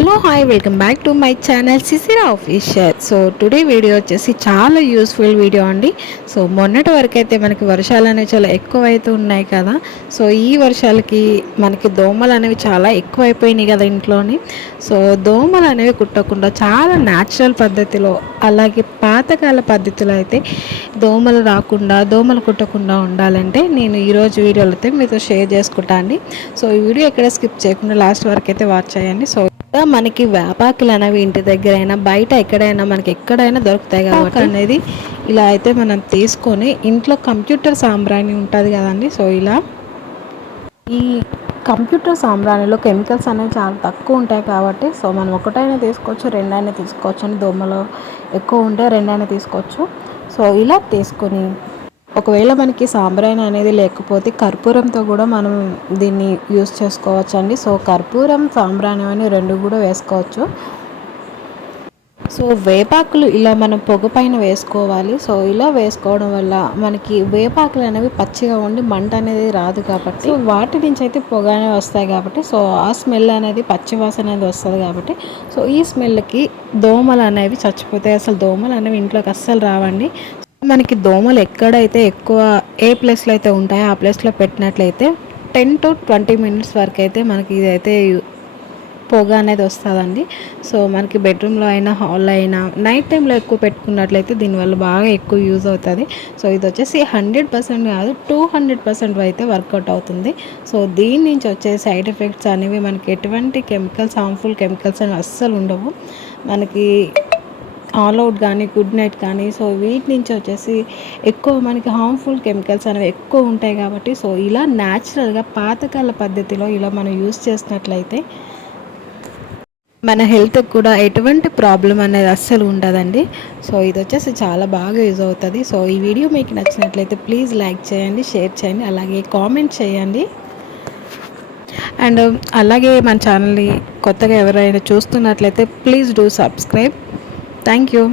Hello hi welcome back to my channel సిసిరా official. So today video వచ్చేసి చాలా useful video అండి. So మొన్నటి వరకు అయితే మనకి వర్షాలు అనేవి చాలా ఎక్కువైతే ఉన్నాయి కదా. సో ఈ వర్షాలకి మనకి దోమలు అనేవి చాలా ఎక్కువైపోయినాయి కదా ఇంట్లోని. సో దోమలు అనేవి కుట్టకుండా చాలా న్యాచురల్ పద్ధతిలో, అలాగే పాతకాల పద్ధతిలో అయితే దోమలు రాకుండా, దోమలు కుట్టకుండా ఉండాలంటే నేను ఈరోజు వీడియోలో అయితే మీతో షేర్ చేసుకుంటా అండి. సో ఈ వీడియో ఎక్కడ స్కిప్ చేయకుండా లాస్ట్ వరకు అయితే వాచ్ చేయండి. సో మనకి వేపాకులు అనేవి ఇంటి దగ్గర అయినా బయట ఎక్కడైనా మనకి ఎక్కడైనా దొరుకుతాయి కాబట్టి అనేది ఇలా అయితే మనం తీసుకొని ఇంట్లో కంప్యూటర్ సాంబ్రాణి ఉంటుంది కదండి. సో ఇలా ఈ కంప్యూటర్ సాంబ్రాణిలో కెమికల్స్ అనేవి చాలా తక్కువ ఉంటాయి కాబట్టి సో మనం ఒకటైనా తీసుకోవచ్చు, రెండైనా తీసుకోవచ్చు అని, దోమలు ఎక్కువ ఉంటే రెండైనా తీసుకోవచ్చు. సో ఇలా తీసుకొని ఒకవేళ మనకి సాంబ్రాణి అనేది లేకపోతే కర్పూరంతో కూడా మనం దీన్ని యూస్ చేసుకోవచ్చు అండి. సో కర్పూరం, సాంబ్రాణి అని రెండు కూడా వేసుకోవచ్చు. సో వేపాకులు ఇలా మనం పొగ పైన వేసుకోవాలి. సో ఇలా వేసుకోవడం వల్ల మనకి వేపాకులు అనేవి పచ్చిగా ఉండి మంట అనేది రాదు కాబట్టి, సో వాటి నుంచి అయితే పొగ అనేవి వస్తాయి కాబట్టి, సో ఆ స్మెల్ అనేది పచ్చి వాసన అనేది వస్తుంది కాబట్టి, సో ఈ స్మెల్కి దోమలు అనేవి చచ్చిపోతాయి. అసలు దోమలు అనేవి ఇంట్లోకి అస్సలు రావండి. మనకి దోమలు ఎక్కడైతే ఎక్కువ ఏ ప్లేస్లో అయితే ఉంటాయో ఆ ప్లేస్లో పెట్టినట్లయితే 10 to 20 minutes వరకు అయితే మనకి ఇదైతే పొగ అనేది వస్తుందండి. సో మనకి బెడ్రూమ్లో అయినా, హాల్లో అయినా నైట్ టైంలో ఎక్కువ పెట్టుకున్నట్లయితే దీనివల్ల బాగా ఎక్కువ యూజ్ అవుతుంది. సో ఇది వచ్చేసి 100% కాదు, 200% అయితే వర్కౌట్ అవుతుంది. సో దీని నుంచి వచ్చే సైడ్ ఎఫెక్ట్స్ అనేవి మనకి ఎటువంటి కెమికల్స్, హార్మ్ఫుల్ కెమికల్స్ అనేవి అస్సలు ఉండవు. మనకి ఆల్ అవుట్ కానీ, గుడ్ నైట్ కానీ, సో వీటి నుంచి వచ్చేసి ఎక్కువ మనకి హార్మ్ఫుల్ కెమికల్స్ అనేవి ఎక్కువ ఉంటాయి కాబట్టి, సో ఇలా న్యాచురల్గా పాతకాల పద్ధతిలో ఇలా మనం యూస్ చేసినట్లయితే మన హెల్త్కి కూడా ఎటువంటి ప్రాబ్లం అనేది అస్సలు ఉండదండి. సో ఇది వచ్చేసి చాలా బాగా యూజ్ అవుతుంది. సో ఈ వీడియో మీకు నచ్చినట్లయితే ప్లీజ్ లైక్ చేయండి, షేర్ చేయండి, అలాగే కామెంట్ చేయండి. అండ్ అలాగే మన ఛానల్ని కొత్తగా ఎవరైనా చూస్తున్నట్లయితే please do subscribe. Thank you.